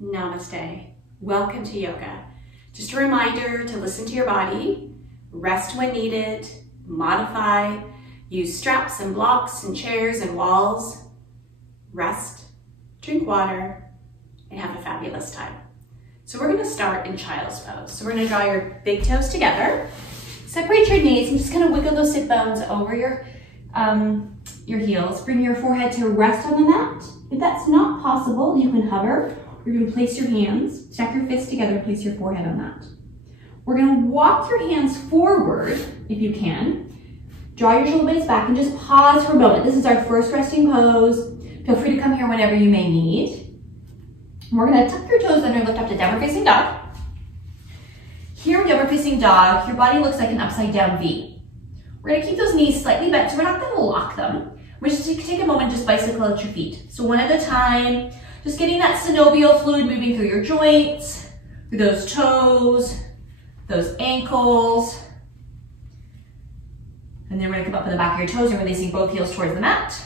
Namaste. Welcome to yoga. Just a reminder to listen to your body, rest when needed, modify, use straps and blocks and chairs and walls, rest, drink water, and have a fabulous time. So we're going to start in child's pose. So we're going to draw your big toes together, separate your knees, and just kind of wiggle those sit bones over your heels. Bring your forehead to rest on the mat. If that's not possible, you can hover. You're going to place your hands, stack your fists together, place your forehead on that. We're going to walk your hands forward, if you can. Draw your shoulder blades back and just pause for a moment. This is our first resting pose. Feel free to come here whenever you may need. We're going to tuck your toes under and lift up to downward facing dog. Here in downward facing dog, your body looks like an upside down V. We're going to keep those knees slightly bent, so we're not going to lock them. We're just going to take a moment, just bicycle out your feet. So one at a time. Just getting that synovial fluid moving through your joints, through those toes, those ankles. And then we're gonna come up on the back of your toes and releasing both heels towards the mat.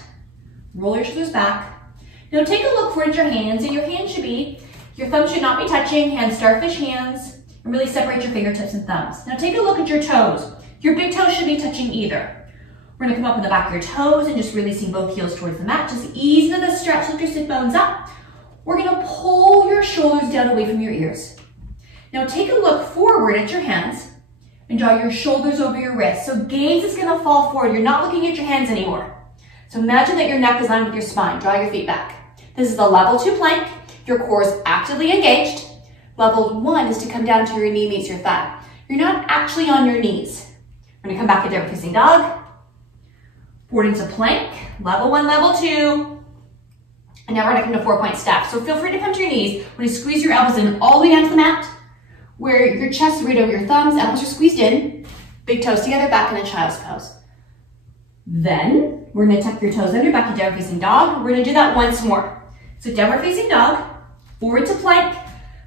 Roll your shoulders back. Now take a look forward at your hands, and your hands your thumbs should not be touching, hands starfish hands, and really separate your fingertips and thumbs. Now take a look at your toes. Your big toes should be touching either. We're gonna come up on the back of your toes and just releasing both heels towards the mat. Just ease into the stretch, lift your sit bones up. We're gonna pull your shoulders down away from your ears. Now take a look forward at your hands and draw your shoulders over your wrists. So gaze is gonna fall forward. You're not looking at your hands anymore. So imagine that your neck is lined with your spine. Draw your feet back. This is the level 2 plank. Your core is actively engaged. Level 1 is to come down to your knee meets your thigh. You're not actually on your knees. We're gonna come back to downward facing dog. Forward into plank. Level 1, level 2. And now we're gonna come to 4-point stack. So feel free to come to your knees. We're gonna squeeze your elbows in all the way down to the mat, where your chest is right over your thumbs, elbows are squeezed in, big toes together, back in a child's pose. Then we're gonna tuck your toes under, back to downward facing dog. We're gonna do that once more. So downward facing dog, forward to plank,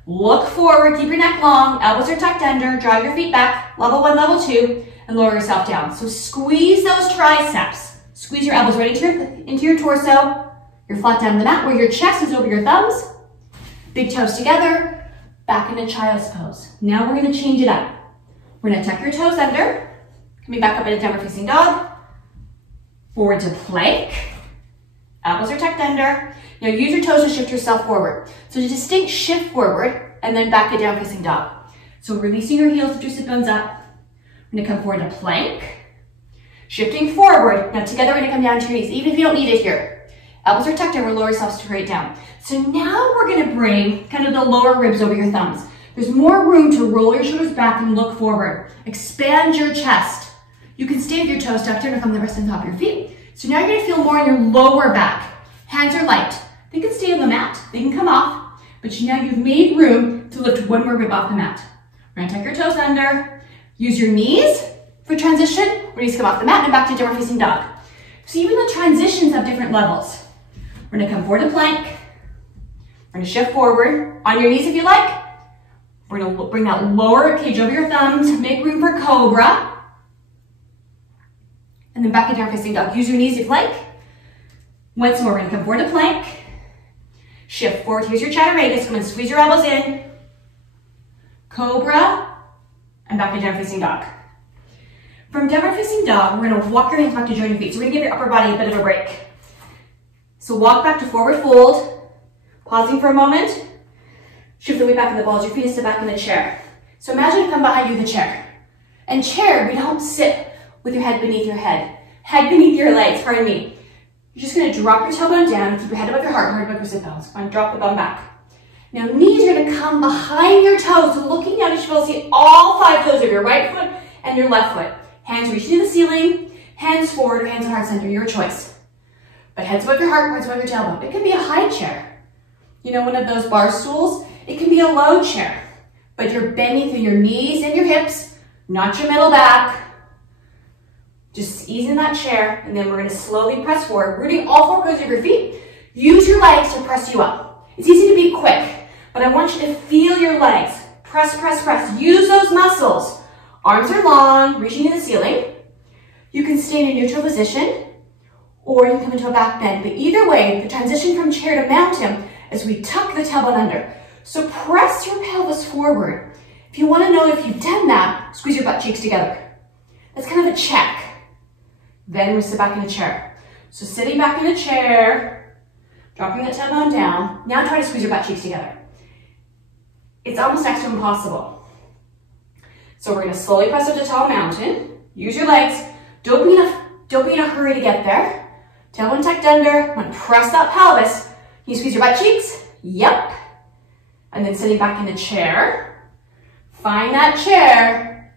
look forward, keep your neck long, elbows are tucked under, draw your feet back, level 1, level 2, and lower yourself down. So squeeze those triceps. Squeeze your elbows right into your torso. You're flat down on the mat where your chest is over your thumbs. Big toes together, back into child's pose. Now we're gonna change it up. We're gonna tuck your toes under, coming back up into downward facing dog, forward to plank, elbows are tucked under. Now use your toes to shift yourself forward. So a distinct shift forward, and then back to downward facing dog. So releasing your heels, lift your sit bones up. We're gonna come forward to plank, shifting forward. Now together we're gonna come down to your knees, even if you don't need it here. Elbows are tucked in, we'll lower yourself straight down. So now we're gonna bring kind of the lower ribs over your thumbs. There's more room to roll your shoulders back and look forward. Expand your chest. You can stay with your toes tucked in or come to rest on top of your feet. So now you're gonna feel more in your lower back. Hands are light. They can stay on the mat, they can come off, but now you've made room to lift one more rib off the mat. We're gonna tuck your toes under. Use your knees for transition. We're gonna come off the mat and back to downward facing dog. So even the transitions have different levels. We're gonna come forward to plank. We're gonna shift forward on your knees if you like. We're gonna bring that lower cage over your thumbs, make room for cobra. And then back to downward facing dog. Use your knees if you like. Once more, we're gonna come forward to plank. Shift forward, here's your Chaturania. Come and squeeze your elbows in. Cobra, and back to downward facing dog. From downward facing dog, we're gonna walk your hands back to join your feet. So we're gonna give your upper body a bit of a break. So walk back to forward fold, pausing for a moment, shift the weight back in the balls, your feet is back in the chair. So imagine I come behind you the chair. And chair, we don't sit with your head beneath your head beneath your legs, pardon me. You're just gonna drop your tailbone down and keep your head above your heart above your sit bones. Come on, drop the bum back. Now knees are gonna come behind your toes, so looking down, you should be able to see all 5 toes of your right foot and your left foot. Hands reaching to the ceiling, hands forward or hands at heart center, your choice. But heads above your heart, hearts above your tailbone. It can be a high chair. You know, one of those bar stools. It can be a low chair. But you're bending through your knees and your hips, not your middle back. Just ease in that chair, and then we're gonna slowly press forward, rooting all 4 corners of your feet. Use your legs to press you up. It's easy to be quick, but I want you to feel your legs. Press, press, press. Use those muscles. Arms are long, reaching to the ceiling. You can stay in a neutral position, or you can come into a back bend. But either way, the transition from chair to mountain is we tuck the tailbone under. So press your pelvis forward. If you want to know if you've done that, squeeze your butt cheeks together. That's kind of a check. Then we sit back in a chair. So sitting back in a chair, dropping that tailbone down. Now try to squeeze your butt cheeks together. It's almost next to impossible. So we're gonna slowly press up to tall mountain. Use your legs. Don't be in a hurry to get there. Tailbone tucked under. I'm gonna press that pelvis. Can you squeeze your butt cheeks? Yep. And then sitting back in the chair. Find that chair.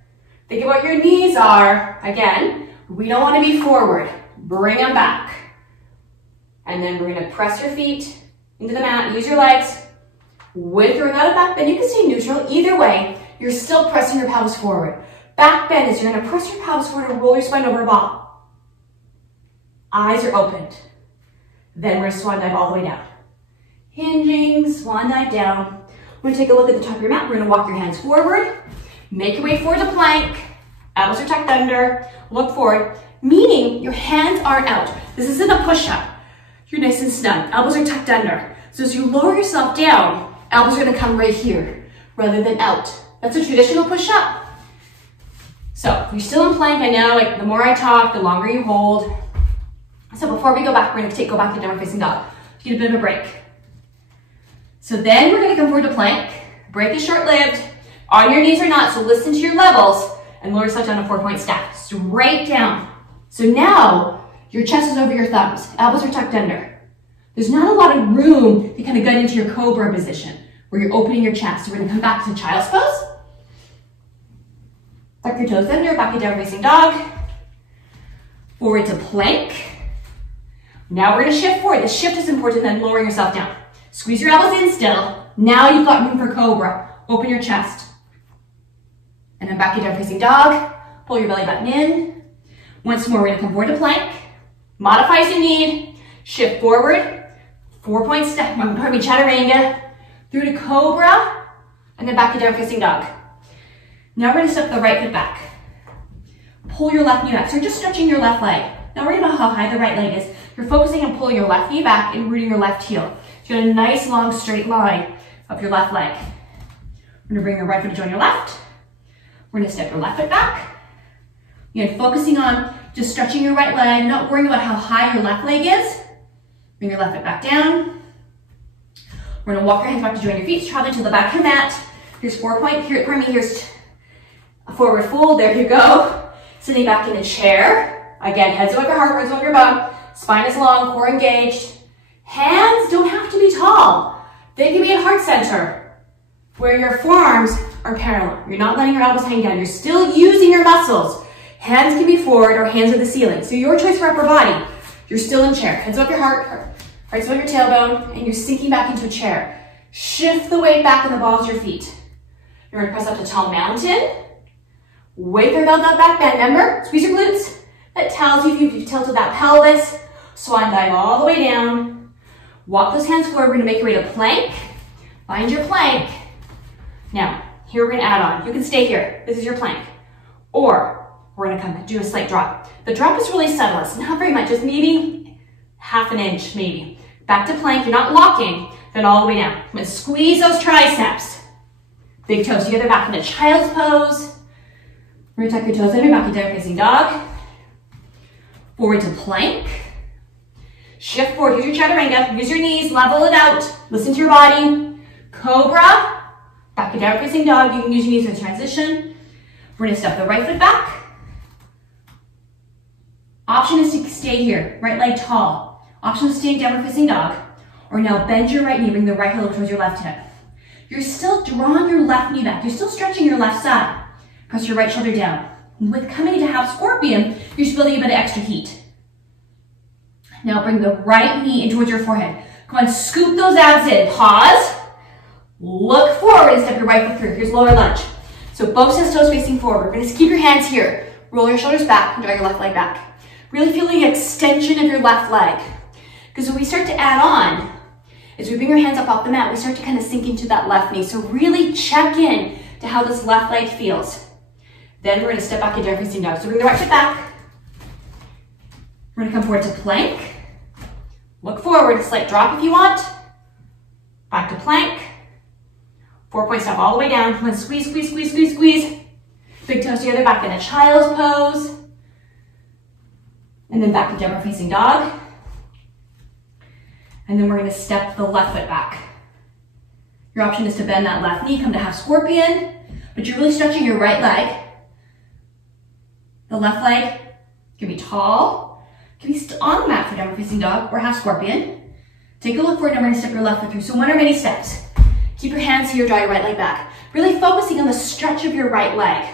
Think of what your knees are. Again, we don't want to be forward. Bring them back. And then we're gonna press your feet into the mat. Use your legs. With or without a back bend, you can stay neutral. Either way, you're still pressing your pelvis forward. Back bend is you're gonna press your pelvis forward and roll your spine over a ball. Eyes are opened. Then we're gonna swan dive all the way down. Hinging, swan dive down. We're gonna take a look at the top of your mat. We're gonna walk your hands forward. Make your way forward to plank. Elbows are tucked under. Look forward, meaning your hands aren't out. This isn't a push-up. You're nice and snug. Elbows are tucked under. So as you lower yourself down, elbows are gonna come right here rather than out. That's a traditional push-up. So if you're still in plank, I know like the more I talk, the longer you hold. So before we go back, we're gonna go back to downward facing dog. Get a bit of a break. So then we're gonna come forward to plank. Break is short-lived. On your knees or not, so listen to your levels and lower yourself down to 4-point stack. Straight down. So now your chest is over your thumbs. Elbows are tucked under. There's not a lot of room to kind of get into your cobra position where you're opening your chest. So we're gonna come back to child's pose. Tuck your toes under, back to downward facing dog. Forward to plank. Now we're gonna shift forward. The shift is important, then lowering yourself down. Squeeze your elbows in still. Now you've got room for cobra. Open your chest. And then back to down facing dog. Pull your belly button in. Once more, we're gonna come forward to plank. Modify as you need. Shift forward. 4-point step, Chaturanga. Through to cobra. And then back to down facing dog. Now we're gonna step the right foot back. Pull your left knee back. So you're just stretching your left leg. Now worry about how high the right leg is. You're focusing on pulling your left knee back and rooting your left heel. So you got a nice long straight line up your left leg. We're gonna bring your right foot to join your left. We're gonna step your left foot back. Again, focusing on just stretching your right leg, not worrying about how high your left leg is. Bring your left foot back down. We're gonna walk your hands back to join your feet, traveling to the back of the mat. Here's 4-point, here's a forward fold, there you go. Sitting back in a chair. Again, heads above your heart, hearts above your bum. Spine is long, core engaged. Hands don't have to be tall. They can be at heart center, where your forearms are parallel. You're not letting your elbows hang down. You're still using your muscles. Hands can be forward or hands at the ceiling. So your choice for upper body. You're still in chair. Heads above your heart, hearts above your tailbone, and you're sinking back into a chair. Shift the weight back in the balls of your feet. You're gonna press up to tall mountain. With or without that back bend. Remember, squeeze your glutes. That tells you if you've tilted that pelvis. Swan dive all the way down. Walk those hands forward. We're gonna make your way to plank. Find your plank. Now, here we're gonna add on. You can stay here. This is your plank. Or we're gonna come do a slight drop. The drop is really subtle. It's not very much. It's maybe half an inch, maybe. Back to plank. You're not locking. Then all the way down. I'm gonna squeeze those triceps. Big toes together back into child's pose. We're gonna tuck your toes under, back to down facing dog. Forward to plank. Shift forward. Use your chaturanga. Use your knees. Level it out. Listen to your body. Cobra. Back to down facing dog. You can use your knees in transition. We're gonna step the right foot back. Option is to stay here. Right leg tall. Option is to stay in downward facing dog. Or now bend your right knee. Bring the right heel towards your left hip. You're still drawing your left knee back. You're still stretching your left side. Press your right shoulder down. With coming into half scorpion, you're just building a bit of extra heat. Now bring the right knee in towards your forehead. Come on, scoop those abs in. Pause. Look forward and step your right foot through. Here's lower lunge. So both sets toes facing forward. We're gonna keep your hands here. Roll your shoulders back and draw your left leg back. Really feeling the extension of your left leg. Because when we start to add on, as we bring your hands up off the mat, we start to kind of sink into that left knee. So really check in to how this left leg feels. Then we're gonna step back into facing dog. So bring the right foot back. We're gonna come forward to plank. Look forward, slight drop if you want. Back to plank. 4-point step all the way down. Come on, squeeze, squeeze, squeeze, squeeze, squeeze. Big toes together, back in a child's pose. And then back to downward facing dog. And then we're gonna step the left foot back. Your option is to bend that left knee, come to half scorpion, but you're really stretching your right leg. The left leg can be tall, can be on the mat for downward facing dog or half scorpion. Take a look forward and we're gonna step your left foot through. So one or many steps. Keep your hands here, draw your right leg back. Really focusing on the stretch of your right leg.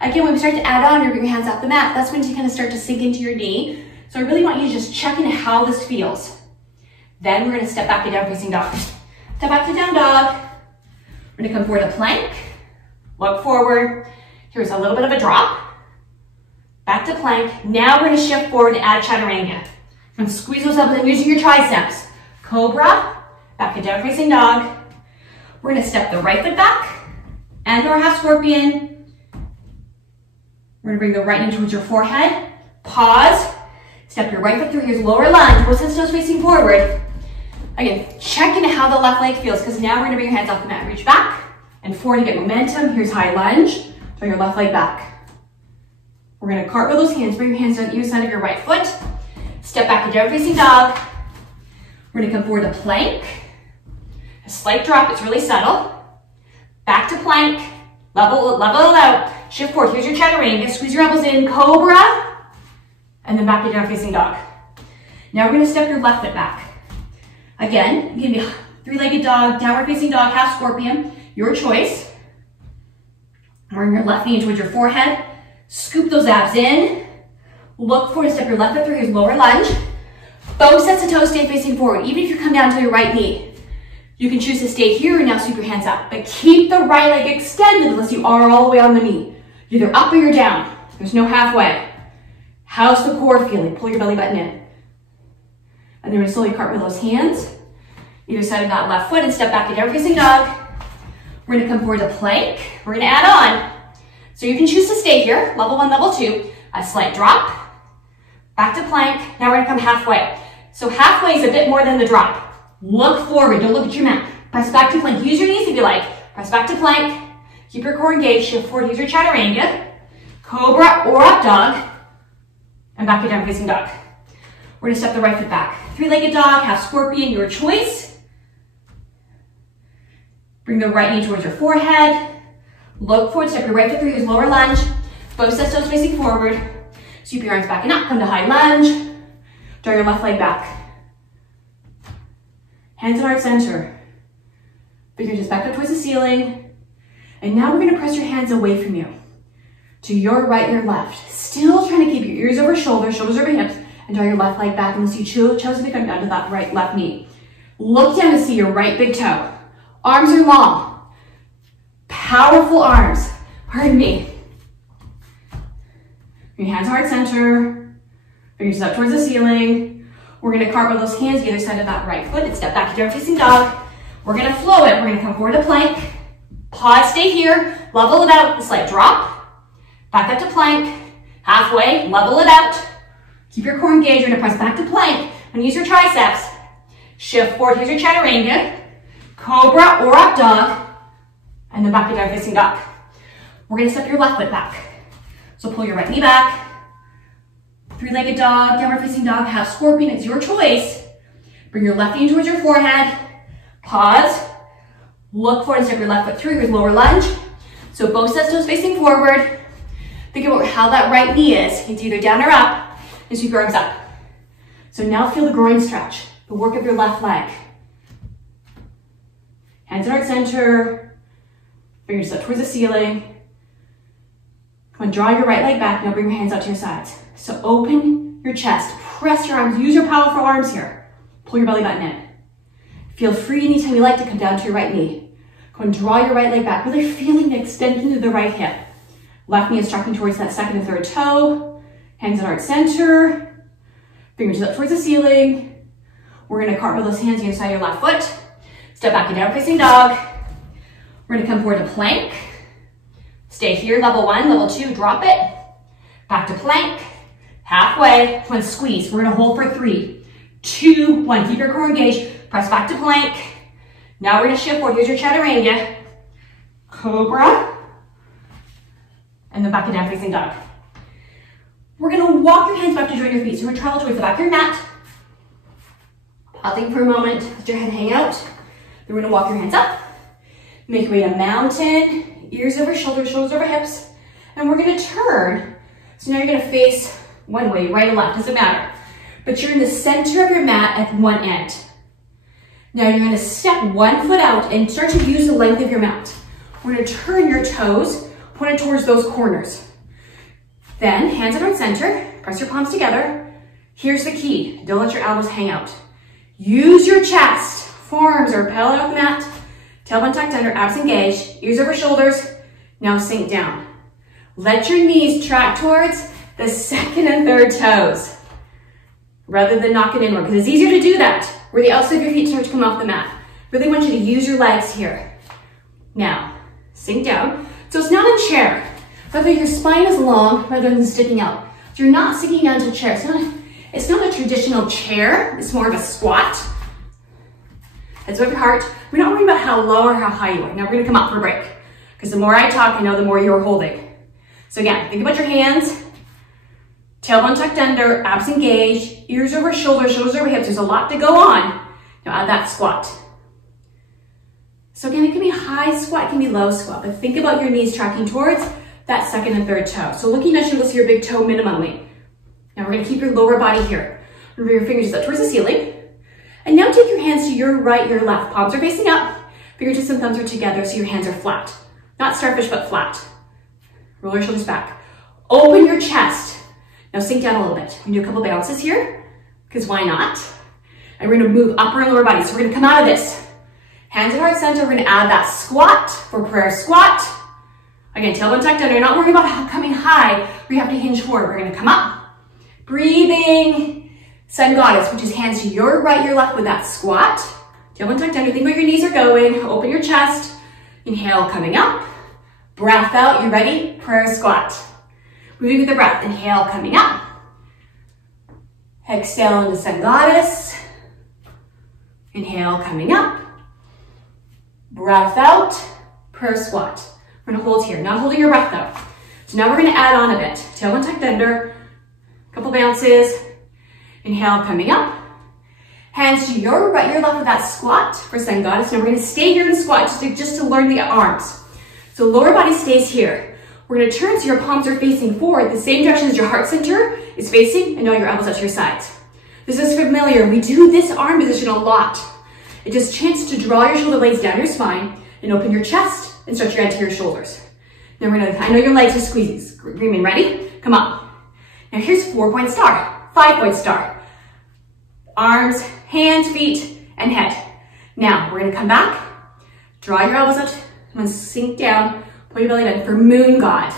Again, when we start to add on, you bring your hands off the mat, that's when you kind of start to sink into your knee. So I really want you to just check in how this feels. Then we're gonna step back to down facing dog. Step back to down dog. We're gonna come forward to plank. Look forward. Here's a little bit of a drop. Back to plank. Now we're gonna shift forward and add chaturanga. And squeeze those elbows in using your triceps. Cobra. Back to down facing dog. We're gonna step the right foot back and our half scorpion. We're gonna bring the right knee towards your forehead. Pause. Step your right foot through. Here's lower lunge. Both sets toes facing forward. Again, check into how the left leg feels because now we're gonna bring your hands off the mat. Reach back and forward to get momentum. Here's high lunge. Throw your left leg back. We're gonna cartwheel those hands. Bring your hands down either side of your right foot. Step back to down facing dog. We're gonna come forward to plank. A slight drop, it's really subtle. Back to plank. Level it out. Shift forward. Here's your chaturanga. Squeeze your elbows in. Cobra. And then back to down facing dog. Now we're gonna step your left foot back. Again, you can be three-legged dog, downward facing dog, half scorpion, your choice. Bring your left knee towards your forehead. Scoop those abs in. Look forward to step your left foot through. Here's lower lunge. Both sets of toes stay facing forward. Even if you come down to your right knee, you can choose to stay here and now sweep your hands up. But keep the right leg extended unless you are all the way on the knee. You're either up or you're down. There's no halfway. How's the core feeling? Pull your belly button in. And then we're gonna slowly cartwheel those hands, either side of that left foot, and step back to downward facing dog. We're gonna come forward to plank. We're gonna add on. So you can choose to stay here, level 1, level 2, a slight drop, back to plank. Now we're gonna come halfway. So halfway is a bit more than the drop. Look forward, don't look at your mat. Press back to plank. Use your knees if you like. Press back to plank. Keep your core engaged. Shift forward, use your chaturanga, cobra or up dog, and back to down facing dog. We're gonna step the right foot back. Three-legged dog, half scorpion, your choice. Bring the right knee towards your forehead. Look forward, step your right foot through, use lower lunge. Both sets toes facing forward. Sweep your arms back and up, come to high lunge. Draw your left leg back. Hands at heart center. Fingertips back up towards the ceiling. And now we're gonna press your hands away from you. To your right, your left. Still trying to keep your ears over shoulders, shoulders over hips. And draw your left leg back unless you chose to come down to that right left knee. Look down to see your right big toe. Arms are long. Powerful arms. Pardon me. Your hands heart center. Fingers up towards the ceiling. We're gonna cartwheel those hands either side of that right foot and step back to down facing dog. We're gonna flow it. We're gonna come forward to plank. Pause, stay here. Level it out, a slight drop. Back up to plank. Halfway, level it out. Keep your core engaged. We're gonna press back to plank. And use your triceps. Shift forward. Here's your chaturanga, cobra or up dog, and then back to down facing dog. We're gonna step your left foot back. So pull your right knee back. Three-legged dog, downward facing dog, half scorpion. It's your choice. Bring your left knee towards your forehead. Pause. Look forward and step your left foot through. Here's lower lunge. So both sets toes facing forward. Think about how that right knee is. It's either down or up. And sweep your arms up. So now feel the groin stretch, the work of your left leg. Hands at heart center. Fingers up towards the ceiling. Come on, draw your right leg back. Now bring your hands out to your sides. So open your chest, press your arms, use your powerful arms here. Pull your belly button in. Feel free anytime you like to come down to your right knee. Come on, draw your right leg back, really feeling the extension through the right hip. Left knee is tracking towards that second and third toe. Hands at heart center. Fingers up towards the ceiling. We're gonna cartwheel those hands either side of your left foot. Step back to down facing dog. We're gonna come forward to plank. Stay here, level 1, level 2, drop it. Back to plank. Halfway, come on, squeeze. We're gonna hold for 3, 2, 1. Keep your core engaged. Press back to plank. Now we're gonna shift forward. Here's your chaturanga. Cobra, and then back to down facing dog. We're gonna walk your hands back to join your feet. So we're gonna travel towards the back of your mat. Pausing for a moment, let your head hang out. Then we're gonna walk your hands up. Make your way to mountain, ears over shoulders, shoulders over hips. And we're gonna turn. So now you're gonna face one way, right or left, doesn't matter. But you're in the center of your mat at one end. Now you're gonna step one foot out and start to use the length of your mat. We're gonna turn your toes, pointed towards those corners. Then, hands at our center, press your palms together. Here's the key, don't let your elbows hang out. Use your chest, forearms are parallel off the mat, tailbone tucked under, abs engaged, ears over shoulders. Now sink down. Let your knees track towards the second and third toes, rather than knock it inward, because it's easier to do that, where the outside of your feet start to come off the mat. Really want you to use your legs here. Now, sink down. So it's not a chair. Whether your spine is long rather than sticking out. So you're not sinking down to a chair. It's not a traditional chair. It's more of a squat. Heads above your heart. We're not worrying about how low or how high you are. Now we're gonna come up for a break. Because the more I talk, I know the more you're holding. So again, think about your hands. Tailbone tucked under, abs engaged, ears over shoulders, shoulders over hips. There's a lot to go on. Now add that squat. So again, it can be high squat, it can be low squat, but think about your knees tracking towards that second and third toe. So looking at you, your big toe minimally. Now we're gonna keep your lower body here. Remember your fingers up towards the ceiling. And now take your hands to your right, your left. Palms are facing up, fingertips and thumbs are together so your hands are flat. Not starfish, but flat. Roll your shoulders back. Open your chest. Now sink down a little bit. We do a couple bounces here, because why not? And we're gonna move upper and lower body. So we're gonna come out of this. Hands at heart center, we're gonna add that squat for prayer squat. Again, tailbone tucked under, not worrying about coming high, where you have to hinge forward. We're gonna come up. Breathing, sun goddess, which is hands to your right, your left with that squat. Tailbone tucked under, think where your knees are going, open your chest. Inhale, coming up. Breath out, you ready? Prayer squat. Moving with the breath, inhale, coming up. Exhale into sun goddess. Inhale, coming up. Breath out, prayer squat. We're gonna hold here, not holding your breath though. So now we're gonna add on a bit. Tailbone tucked under, couple bounces. Inhale, coming up. Hands to your right, your left with that squat for sun goddess. Now we're gonna stay here in squat just to learn the arms. So lower body stays here. We're gonna turn so your palms are facing forward, the same direction as your heart center is facing, and now your elbows out to your sides. This is familiar. We do this arm position a lot. It just chance to draw your shoulder blades down your spine and open your chest and stretch your anterior shoulders. Now we're gonna, I know your legs are screaming, ready? Come up. Now here's 4-point star, 5-point star. Arms, hands, feet, and head. Now we're gonna come back, draw your elbows out, I'm gonna sink down, pull your belly down for moon god.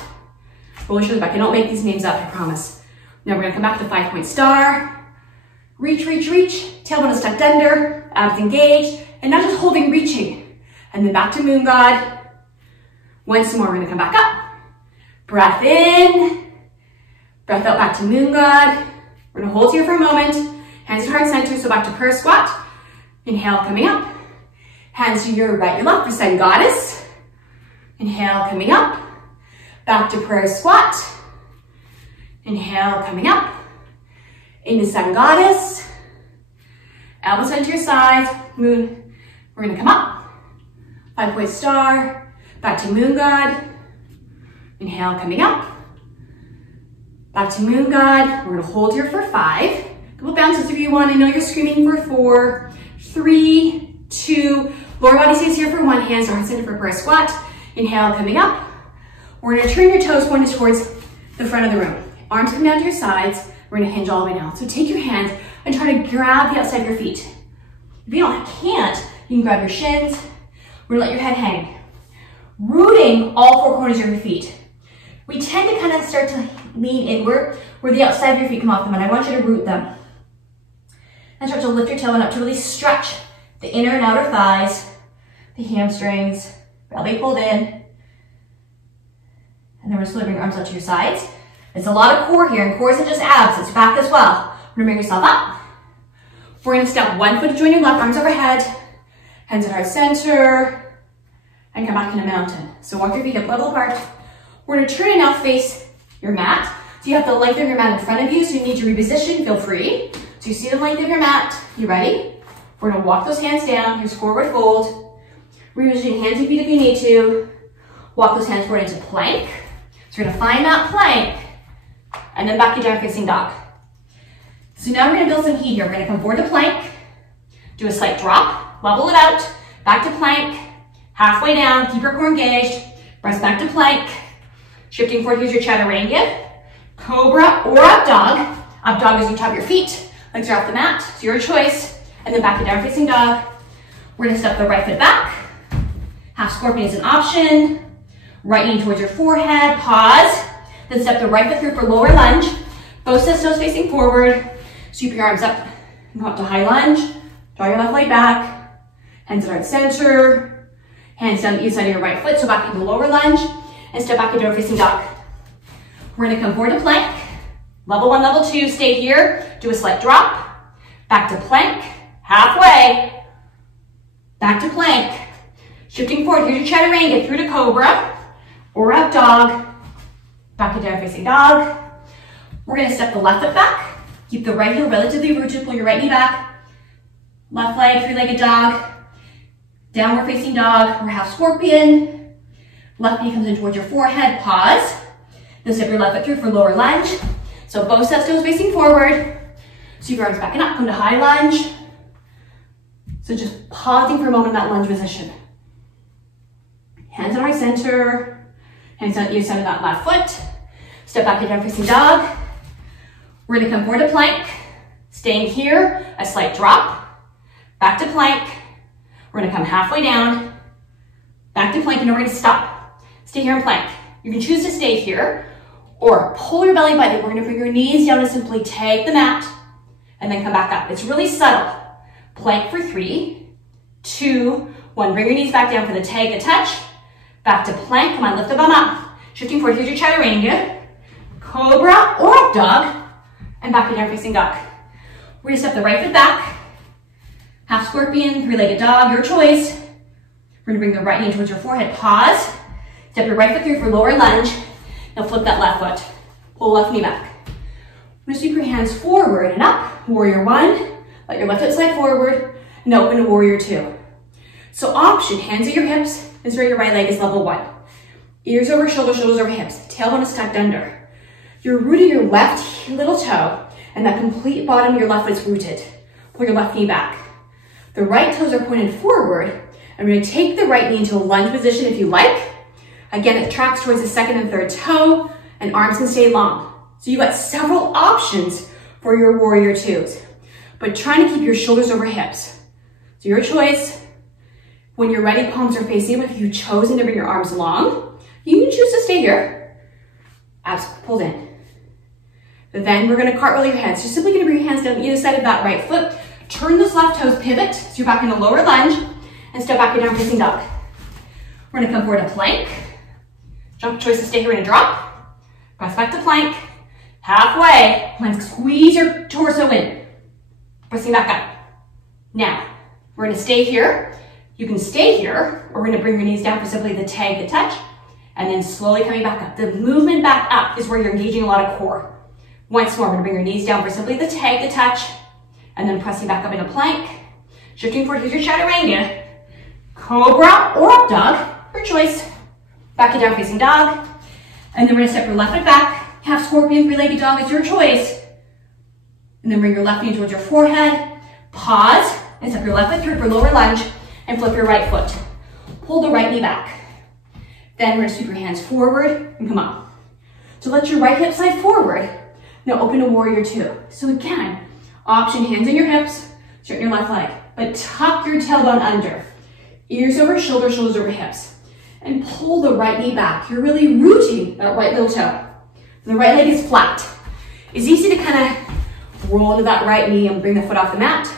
Roll your shoulders back. I don't make these names up, I promise. Now we're gonna come back to 5-point star. Reach, reach, reach. Tailbone is tucked under, abs engaged, and now just holding, reaching. And then back to moon god. Once more, we're gonna come back up. Breath in, breath out, back to moon god. We're gonna hold here for a moment. Hands to heart center, so back to prayer squat. Inhale, coming up. Hands to your right, your left for sun goddess. Inhale, coming up. Back to prayer squat. Inhale, coming up. Into sun goddess. Elbows into your sides. Moon. We're gonna come up. 5-point star. Back to moon god. Inhale, coming up. Back to moon god. We're gonna hold here for 5. Couple bounces if you want. I know you're screaming for 4, 3, 2. Lower body stays here for 1. Hands are heart center for prayer squat. Inhale, coming up. We're gonna turn your toes pointed towards the front of the room. Arms come down to your sides. We're gonna hinge all the way down. So take your hands and try to grab the outside of your feet. If you can't, you can grab your shins. We're gonna let your head hang. Rooting all 4 corners of your feet. We tend to kind of start to lean inward where the outside of your feet come off the mat. I want you to root them. And start to lift your tailbone up to really stretch the inner and outer thighs, the hamstrings, belly pulled in. And then we're just gonna bring your arms out to your sides. It's a lot of core here, and core isn't just abs, it's back as well. We're gonna bring yourself up. We're gonna step 1 foot to join your left, arms overhead, hands at heart center, and come back in a mountain. So walk your feet hip level apart. We're gonna turn and now face your mat. So you have the length of your mat in front of you, so you need to reposition, feel free. So you see the length of your mat, you ready? We're gonna walk those hands down. Here's forward fold. Reposition hands and feet if you need to. Walk those hands forward into plank. So we're gonna find that plank, and then back to down facing dog. So now we're gonna build some heat here. We're gonna come forward to plank, do a slight drop, level it out, back to plank, halfway down, keep your core engaged, press back to plank, shifting forward, here's your Chaturania Cobra or up dog. Up dog is you tap your feet, legs are off the mat, it's your choice, and then back to down facing dog. We're gonna step the right foot back, half scorpion is an option, right knee towards your forehead, pause, then step the right foot through for lower lunge, both sets toes facing forward, sweep your arms up and go up to high lunge, draw your left leg back, hands at heart center, hands down either side of your right foot, so back into lower lunge, and step back into down facing dog. We're gonna come forward to plank, level 1, level 2, stay here, do a slight drop, back to plank, halfway, back to plank, shifting forward, here's your Chaturanga, through to Cobra, or up dog, back to down facing dog. We're gonna step the left foot back, keep the right heel relatively rooted, pull your right knee back, left leg, three-legged dog, downward facing dog, or half scorpion, left knee comes in towards your forehead, pause, then step your left foot through for lower lunge, so both sets toes facing forward, sweep your arms back and up, come to high lunge, so just pausing for a moment in that lunge position. Hands on right center, hands on either side of that left foot, step back to down facing dog. We're gonna come forward to plank, staying here, a slight drop, back to plank. We're gonna come halfway down, back to plank, and then we're gonna stop. Stay here in plank. You can choose to stay here, or pull your belly button. We're gonna bring your knees down and simply tag the mat, and then come back up. It's really subtle. Plank for 3, 2, 1. Bring your knees back down for the tag, the touch. Back to plank, come on, lift the bum up. Shifting forward, here's your Chaturanga, Cobra or up dog, and back to down facing dog. We're gonna step the right foot back, half scorpion, three-legged dog, your choice. We're gonna bring the right knee towards your forehead, pause. Step your right foot through for lower lunge. Now flip that left foot, pull left knee back. I'm gonna sweep your hands forward and up, warrior 1. Let your left foot slide forward, and open to warrior 2. So option, hands at your hips, is where your right leg is level 1. Ears over shoulders, shoulders over hips. Tailbone is tucked under. You're rooting your left little toe, and that complete bottom of your left foot is rooted. Pull your left knee back. The right toes are pointed forward. I'm going to take the right knee into a lunge position if you like. Again, it tracks towards the second and third toe, and arms can stay long. So you've got several options for your warrior 2s, but trying to keep your shoulders over hips. So your choice. When you're ready, palms are facing up. If you've chosen to bring your arms long, you can choose to stay here. Abs pulled in. Then we're gonna cartwheel your hands. You're simply gonna bring your hands down either side of that right foot. Turn those left toes, pivot, so you're back in a lower lunge, and step back to down facing dog. We're gonna come forward to plank. Jump choice to stay here, we're gonna drop. Press back to plank. Halfway, plank, squeeze your torso in. Pressing back up. Now, we're gonna stay here. You can stay here, or we're gonna bring your knees down for simply the tag, the touch, and then slowly coming back up. The movement back up is where you're engaging a lot of core. Once more, we're gonna bring your knees down for simply the tag, the touch, and then pressing back up into plank. Shifting forward, here's your Chaturanga, Cobra or up dog, your choice. Back to down facing dog. And then we're gonna step your left foot back, half scorpion, three-legged dog, it's your choice. And then bring your left knee towards your forehead, pause, and step your left foot through for lower lunge, and flip your right foot. Pull the right knee back. Then we're gonna sweep your hands forward and come up. So let your right hip slide forward. Now open to warrior 2. So again, option, hands on your hips, straighten your left leg, but tuck your tailbone under. Ears over shoulders, shoulders over hips. And pull the right knee back. You're really rooting that right little toe. The right leg is flat. It's easy to kind of roll to that right knee and bring the foot off the mat.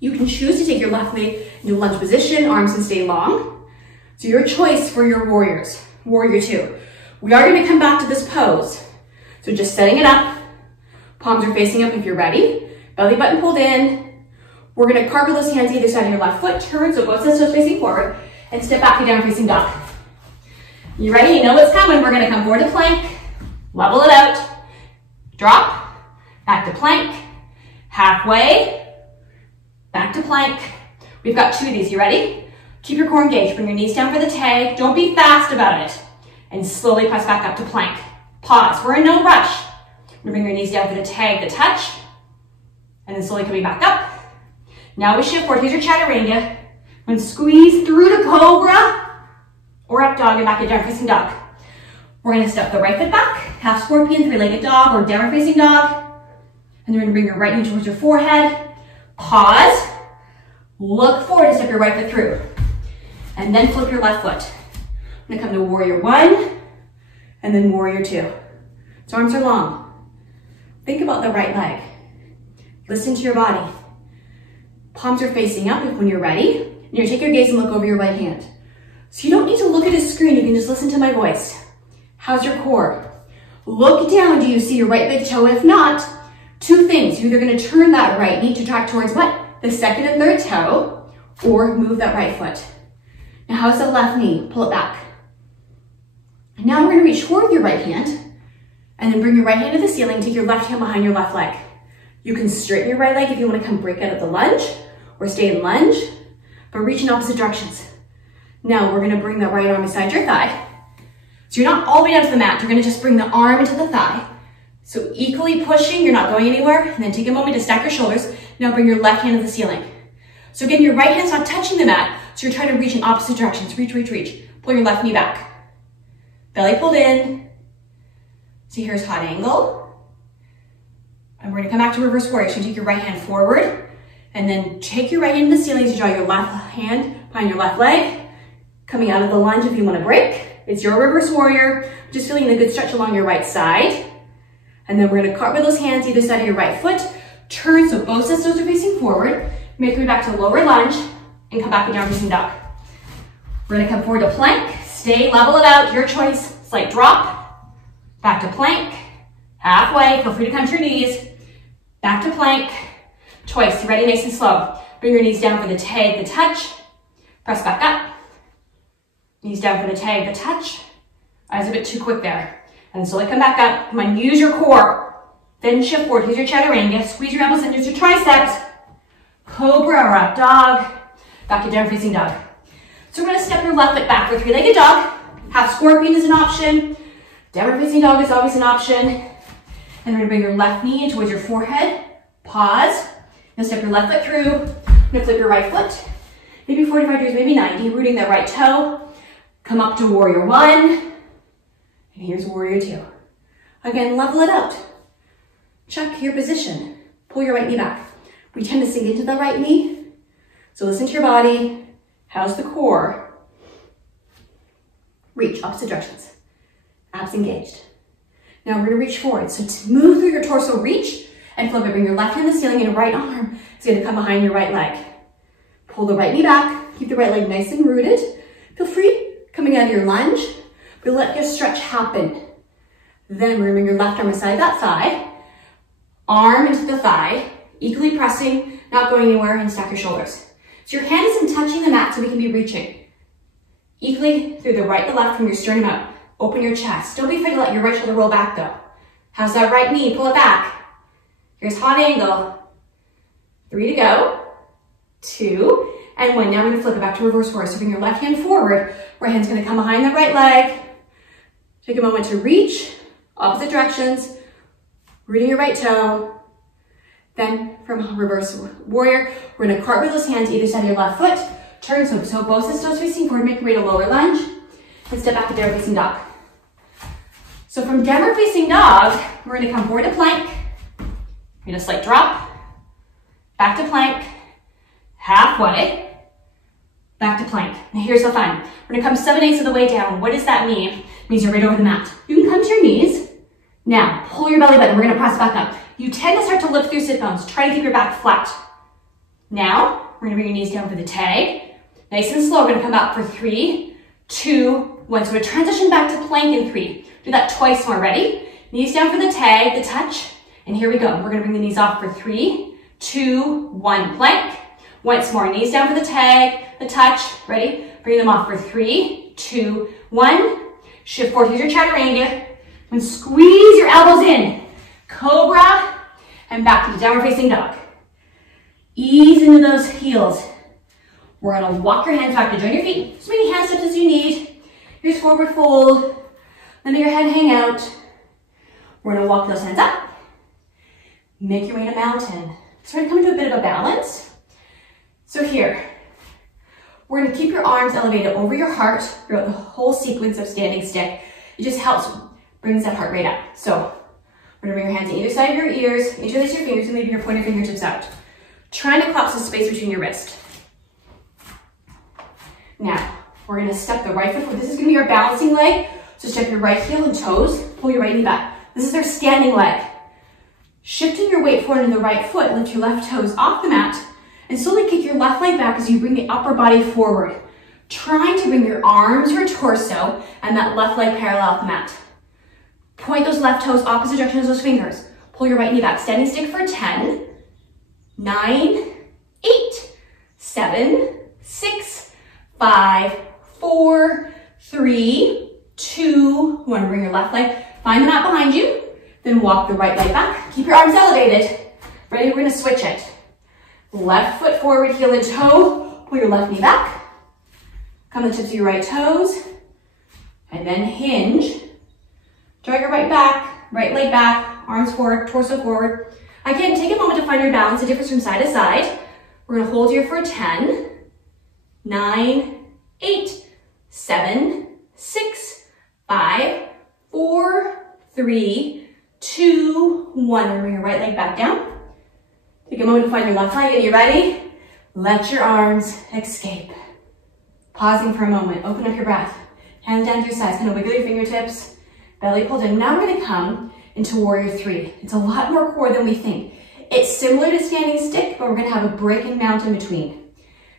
You can choose to take your left leg into lunge position, arms can stay long. So your choice for your warriors, warrior 2. We are gonna come back to this pose. So just setting it up, palms are facing up if you're ready, belly button pulled in. We're gonna cartwheel those hands either side of your left foot, turn, so both sets are facing forward, and step back to down facing dog. You ready? You know what's coming. We're gonna come forward to plank, level it out, drop, back to plank, halfway, back to plank. We've got 2 of these, you ready? Keep your core engaged, bring your knees down for the tag, don't be fast about it, and slowly press back up to plank. Pause, we're in no rush. You're gonna bring your knees down for the tag, the touch, and then slowly coming back up. Now we shift forward, here's your Chaturanga. And squeeze through to Cobra, or up dog and back to down facing dog. We're gonna step the right foot back, half scorpion, 3-legged dog, or downward facing dog. And then we're gonna bring your right knee towards your forehead. Pause, look forward and step your right foot through. And then flip your left foot. I'm gonna come to warrior 1, and then warrior 2. So arms are long. Think about the right leg. Listen to your body. Palms are facing up when you're ready. And you're gonna take your gaze and look over your right hand. So you don't need to look at a screen, you can just listen to my voice. How's your core? Look down, do you see your right big toe? If not, 2 things. You're either gonna turn that right knee to track towards what? The second and third toe, or move that right foot. Now how's the left knee? Pull it back. And now we're gonna reach forward with your right hand, and then bring your right hand to the ceiling, take your left hand behind your left leg. You can straighten your right leg if you wanna come break out of the lunge, or stay in lunge, but reach in opposite directions. Now we're gonna bring the right arm beside your thigh. So you're not all the way down to the mat, you're gonna just bring the arm into the thigh. So equally pushing, you're not going anywhere, and then take a moment to stack your shoulders. Now bring your left hand to the ceiling. So again, your right hand's not touching the mat, so you're trying to reach in opposite directions. Reach, reach, reach. Pull your left knee back. Belly pulled in. So here's hot angle. And we're gonna come back to reverse warrior. So you take your right hand forward, and then take your right hand to the ceiling as you draw your left hand behind your left leg. Coming out of the lunge if you wanna break. It's your reverse warrior. Just feeling a good stretch along your right side. And then we're gonna cartwheel those hands either side of your right foot. Turn so both sets toes are facing forward. Make your way back to lower lunge and come back to down facing dog. We're gonna come forward to plank. Stay, level it out, your choice. Slight drop, back to plank, halfway. Feel free to come to your knees. Back to plank, twice. Ready, nice and slow. Bring your knees down for the tag, the touch. Press back up. Knees down for the tag, the touch. I was a bit too quick there. And slowly come back up. Come on, use your core. Then shift forward. Here's your Chaturanga. Squeeze your elbows and use your triceps. Cobra or up dog. Back to down facing dog. So we're gonna step your left foot back for 3-legged dog. Half scorpion is an option. Downward facing dog is always an option. And we're gonna bring your left knee in towards your forehead. Pause. Now step your left foot through. You're gonna flip your right foot. Maybe 45 degrees, maybe 90. Rooting that right toe. Come up to warrior 1. And here's warrior 2. Again, level it out. Check your position. Pull your right knee back. We tend to sink into the right knee. So listen to your body. How's the core? Reach, opposite directions. Abs engaged. Now we're gonna reach forward. So to move through your torso, reach and flip it. Bring your left hand to the ceiling and your right arm is gonna come behind your right leg. Pull the right knee back. Keep the right leg nice and rooted. Feel free coming out of your lunge, but let your stretch happen. Then we're gonna bring your left arm beside that thigh. Arm into the thigh, equally pressing, not going anywhere, and stack your shoulders. So your hand isn't touching the mat so we can be reaching. Equally through the right to left from your sternum out. Open your chest. Don't be afraid to let your right shoulder roll back though. How's that right knee? Pull it back. Here's hot angle. 3 to go. 2, and 1. Now we're gonna flip it back to reverse warrior. So bring your left hand forward. Right hand's gonna come behind the right leg. Take a moment to reach, opposite directions. Rooting your right toe. Then from reverse warrior, we're gonna cartwheel those hands either side of your left foot. Turn so both sets toes facing forward, make your way to lower lunge, and step back to downward facing dog. So from downward facing dog, we're gonna come forward to plank. We're gonna slight drop, back to plank, halfway, back to plank. Now here's the fun. We're gonna come 7/8 of the way down. What does that mean? It means you're right over the mat. You can come to your knees. Now, pull your belly button. We're gonna press back up. You tend to start to lift through sit bones. Try to keep your back flat. Now, we're gonna bring your knees down for the tag. Nice and slow. We're gonna come up for 3, 2, 1. So we're gonna transition back to plank in 3. Do that twice more. Ready? Knees down for the tag, the touch. And here we go. We're gonna bring the knees off for 3, 2, 1. Plank. Once more, knees down for the tag, the touch. Ready? Bring them off for 3, 2, 1. Shift forward, here's your chaturanga. And squeeze your elbows in. Cobra, and back to the downward facing dog. Ease into those heels. We're gonna walk your hands back to join your feet. As many hand steps as you need. Here's forward fold. Let your head hang out. We're gonna walk those hands up. Make your way to mountain. So we're gonna come into a bit of a balance. So here, we're gonna keep your arms elevated over your heart throughout the whole sequence of standing stick. It just helps, brings that heart rate up. So we're gonna bring your hands to either side of your ears, interlace your fingers, and leave your pointer fingertips out. Trying to collapse the space between your wrists. Now, we're gonna step the right foot forward. This is gonna be our balancing leg. So step your right heel and toes, pull your right knee back. This is our standing leg. Shifting your weight forward in the right foot, lift your left toes off the mat, and slowly kick your left leg back as you bring the upper body forward. Trying to bring your arms, your torso, and that left leg parallel off the mat. Point those left toes opposite direction as those fingers. Pull your right knee back. Standing stick for 10, 9, 8, 7, 6, 5, 4, 3, 2, 1. Bring your left leg, find the mat behind you, then walk the right leg back. Keep your arms elevated. Ready, we're gonna switch it. Left foot forward, heel and toe. Pull your left knee back. Come to the tips of your right toes. And then hinge. Draw your right leg back, arms forward, torso forward. Again, take a moment to find your balance, the difference from side to side. We're gonna hold here for 10, 9, 8, 7, 6, 5, 4, 3, 2, 1. And bring your right leg back down. Take a moment to find your left leg. Are you ready? Let your arms escape. Pausing for a moment. Open up your breath. Hands down to your sides. Kind of wiggle your fingertips. Belly pulled in. Now we're going to come into Warrior 3. It's a lot more core than we think. It's similar to standing stick, but we're going to have a break and mount in between.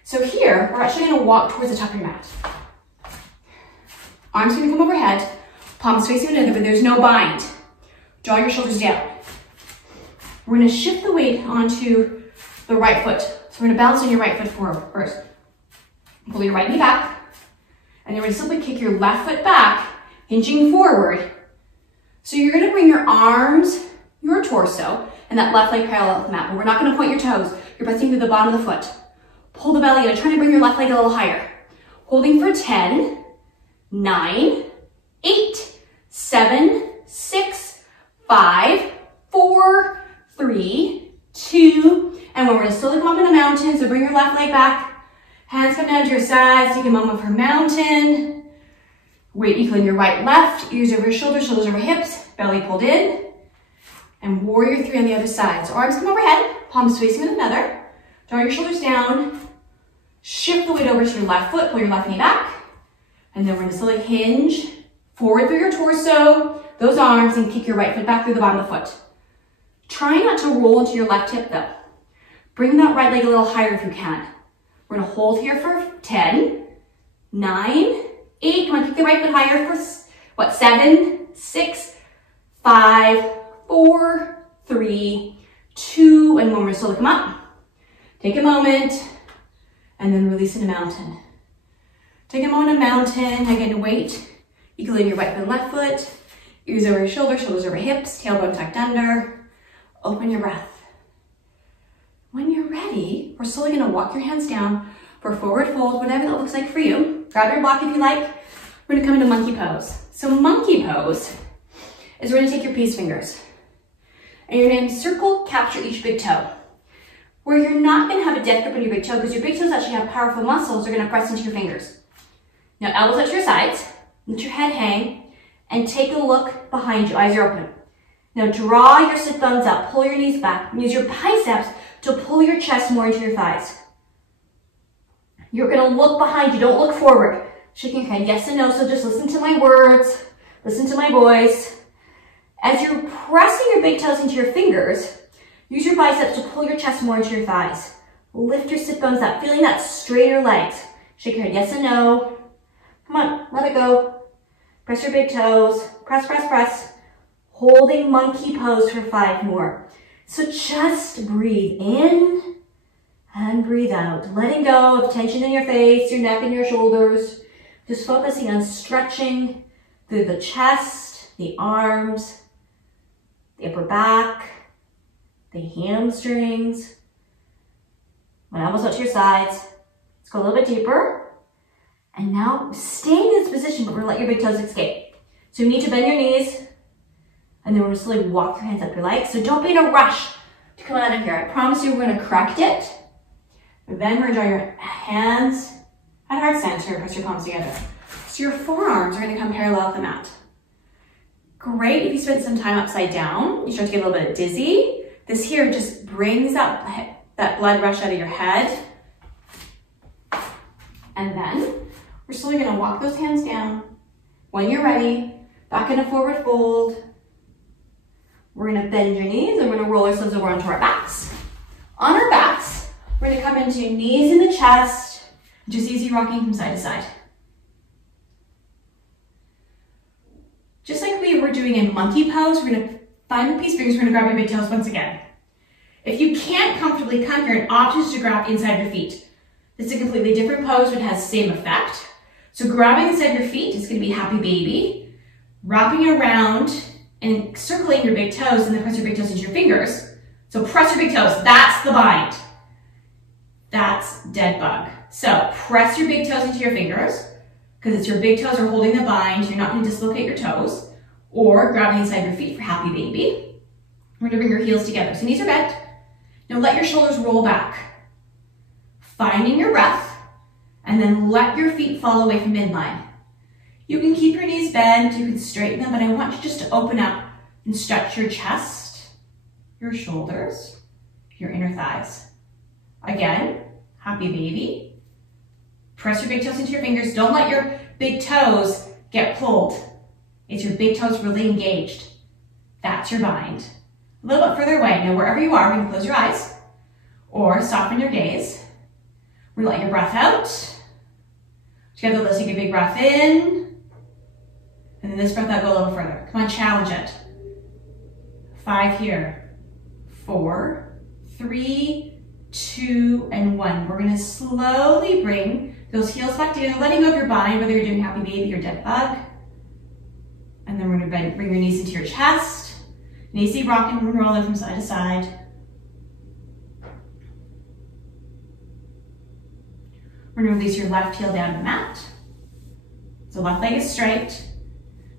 So here, we're actually going to walk towards the top of your mat. Arms going to come overhead. Palms facing one another, but there's no bind. Draw your shoulders down. We're going to shift the weight onto the right foot. So we're going to balance on your right foot forward first. Pull your right knee back. And then we're going to simply kick your left foot back, hinging forward. So you're going to bring your arms, your torso, and that left leg parallel with the mat. But we're not going to point your toes. You're pressing through the bottom of the foot. Pull the belly in. Trying to bring your left leg a little higher. Holding for 10, 9, 8, 7, 6, 5, 4, 3, 2, and one. We're going to slowly come up in a mountain. So bring your left leg back. Hands come down to your sides. Take a moment for mountain. Weight equal in your right, left. Ears over your shoulders, shoulders over hips. Belly pulled in. And Warrior 3 on the other side. So arms come overhead. Palms facing one another. Draw your shoulders down. Shift the weight over to your left foot. Pull your left knee back. And then we're going to slowly hinge forward through your torso, those arms, and kick your right foot back through the bottom of the foot. Try not to roll into your left hip though. Bring that right leg a little higher if you can. We're going to hold here for 10, 9, 8. Come on, kick the right foot higher for 7, 6, 5, 4, 3, 2, and 1. We're going to slowly come up. Take a moment, and then release into mountain. Take a moment of mountain. Again, weight equal in your right foot and left foot. Ears over your shoulders, shoulders over hips, tailbone tucked under. Open your breath. When you're ready, we're slowly going to walk your hands down for forward fold, whatever that looks like for you. Grab your block if you like. We're going to come into monkey pose. So monkey pose is we're going to take your peace fingers and you're going to circle capture each big toe. Where you're not going to have a death grip on your big toe because your big toes actually have powerful muscles, they're going to press into your fingers. Now elbows at your sides, let your head hang, and take a look behind you, eyes are open. Now draw your sit bones up, pull your knees back, use your biceps to pull your chest more into your thighs. You're going to look behind you, don't look forward. Shaking your head yes and no, so just listen to my words, listen to my voice. As you're pressing your big toes into your fingers, use your biceps to pull your chest more into your thighs. Lift your sit bones up, feeling that straighter legs. Shake your head yes and no. Come on, let it go. Press your big toes, press, press, press. Holding monkey pose for 5 more. So just breathe in And breathe out, letting go of tension in your face, your neck and your shoulders. Just focusing on stretching through the chest, the arms, the upper back, the hamstrings. When elbows out to your sides. Let's go a little bit deeper. And now staying in this position, but we're gonna let your big toes escape. So you need to bend your knees, and then we're gonna slowly walk your hands up your legs. So don't be in a rush to come out of here. I promise you we're gonna correct it. Then we're gonna draw your hands at heart center, press your palms together. So your forearms are gonna come parallel with the mat. Great if you spend some time upside down. You start to get a little bit dizzy. This here just brings that blood rush out of your head. And then we're slowly gonna walk those hands down. When you're ready, back in a forward fold. We're gonna bend your knees and we're gonna roll ourselves over onto our backs. On our backs, we're gonna come into knees in the chest, just easy rocking from side to side. Just like we were doing in monkey pose, we're gonna find the peace fingers, we're gonna grab your big toes once again. If you can't comfortably come here, an option is to grab inside your feet. This is a completely different pose, but it has the same effect. So grabbing inside your feet is gonna be happy baby. Wrapping around and circling your big toes, and then press your big toes into your fingers. So press your big toes, that's the bind. That's dead bug. So press your big toes into your fingers, because it's your big toes are holding the bind, you're not gonna dislocate your toes, or grabbing inside your feet for happy baby. We're gonna bring your heels together, so knees are bent. Now let your shoulders roll back. Finding your breath, and then let your feet fall away from midline. You can keep your knees bent, you can straighten them, but I want you just to open up and stretch your chest, your shoulders, your inner thighs. Again, happy baby. Press your big toes into your fingers. Don't let your big toes get pulled. It's your big toes really engaged. That's your bind. A little bit further away. Now, wherever you are, you can close your eyes or soften your gaze. We're gonna let your breath out. Together, let's take a big breath in. And then this breath out, go a little further. Come on, challenge it. 5 here. 4, 3, 2, and 1. We're gonna slowly bring those heels back together, letting go of your bind, whether you're doing happy baby or dead bug. And then we're gonna bring your knees into your chest. An easy rock and roll from side to side. We're gonna release your left heel down to the mat. So left leg is straight.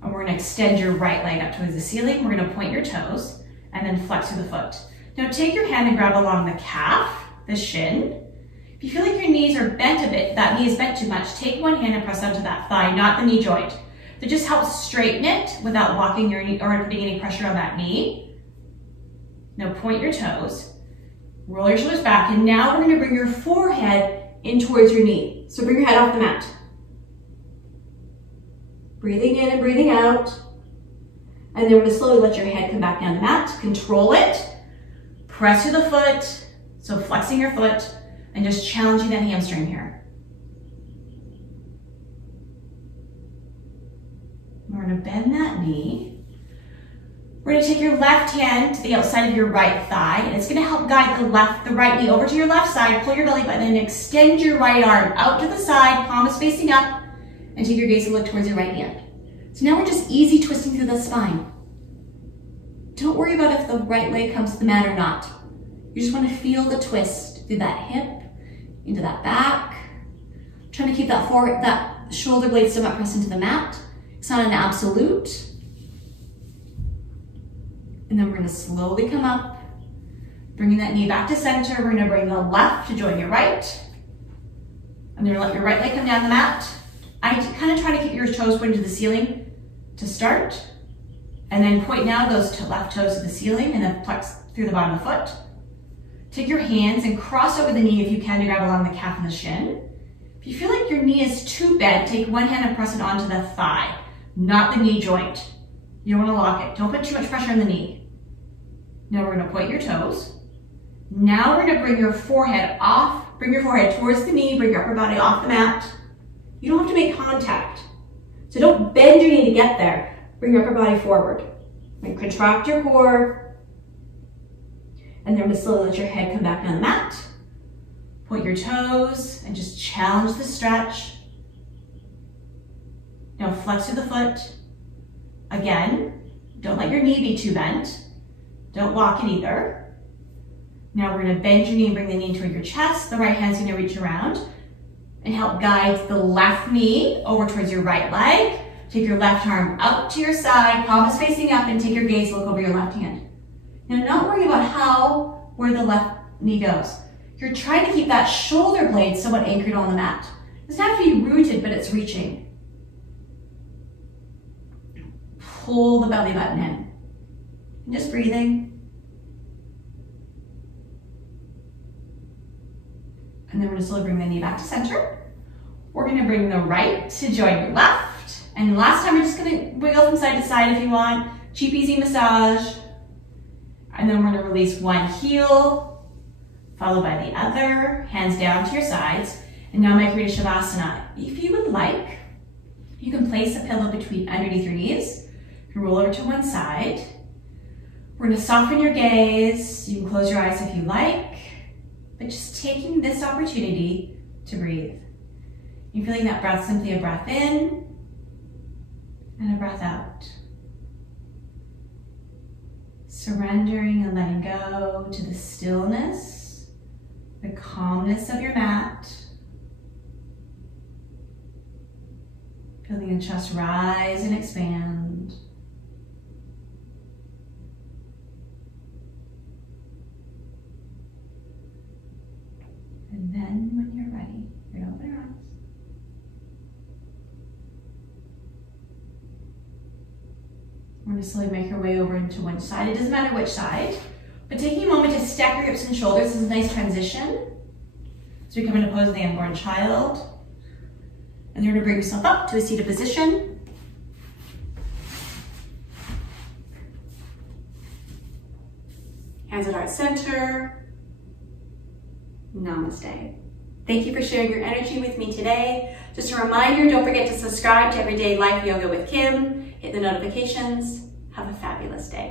And we're gonna extend your right leg up towards the ceiling. We're gonna point your toes and then flex through the foot. Now take your hand and grab along the calf, the shin. If you feel like your knees are bent a bit, that knee is bent too much, take one hand and press onto that thigh, not the knee joint. That just helps straighten it without locking your knee or putting any pressure on that knee. Now point your toes, roll your shoulders back, and now we're gonna bring your forehead in towards your knee. So bring your head off the mat. Breathing in and breathing out. And then we're gonna slowly let your head come back down the mat. Control it. Press to the foot. So flexing your foot and just challenging that hamstring here. We're gonna bend that knee. We're gonna take your left hand to the outside of your right thigh, and it's gonna help guide the right knee over to your left side. Pull your belly button and extend your right arm out to the side, palm is facing up, and take your gaze and look towards your right hand. So now we're just easy twisting through the spine. Don't worry about if the right leg comes to the mat or not. You just want to feel the twist through that hip, into that back. Trying to keep that shoulder blade still not pressed into the mat. It's not an absolute. And then we're going to slowly come up, bringing that knee back to center. We're going to bring the left to join your right. And then we're going to let your right leg come down the mat. I kind of try to keep your toes pointed to the ceiling to start. And then point now those left toes to the ceiling and then flex through the bottom of the foot. Take your hands and cross over the knee if you can to grab along the calf and the shin. If you feel like your knee is too bent, take one hand and press it onto the thigh, not the knee joint. You don't want to lock it. Don't put too much pressure on the knee. Now we're going to point your toes. Now we're going to bring your forehead off, bring your forehead towards the knee, bring your upper body off the mat. You don't have to make contact. So don't bend your knee to get there. Bring your upper body forward. And contract your core. And then we're going to slowly let your head come back down the mat. Point your toes and just challenge the stretch. Now flex through the foot. Again, don't let your knee be too bent. Don't walk it either. Now we're gonna bend your knee and bring the knee toward your chest. The right hand's gonna reach around and help guide the left knee over towards your right leg. Take your left arm up to your side, palm is facing up, and take your gaze, look over your left hand. Now not worry about where the left knee goes. You're trying to keep that shoulder blade somewhat anchored on the mat. It doesn't have to be rooted, but it's reaching. Pull the belly button in. And just breathing. And then we're going to slowly bring the knee back to center. We're going to bring the right to join your left. And last time we're just going to wiggle from side to side if you want. Cheap, easy massage. And then we're going to release one heel, followed by the other, hands down to your sides. And now make your way to Shavasana. If you would like, you can place a pillow underneath your knees. You can roll over to one side. We're going to soften your gaze. You can close your eyes if you like, but just taking this opportunity to breathe. You're feeling that breath, simply a breath in and a breath out. Surrendering and letting go to the stillness, the calmness of your mat. Feeling the chest rise and expand. And then when you're ready, you're gonna open your eyes. We're gonna slowly make your way over into one side. It doesn't matter which side, but taking a moment to stack your hips and shoulders. This is a nice transition. So we come into pose of the unborn child. And you're gonna bring yourself up to a seated position. Hands at heart center. Namaste. Thank you for sharing your energy with me today. Just a reminder, don't forget to subscribe to Everyday Life Yoga with Kim. Hit the notifications. Have a fabulous day.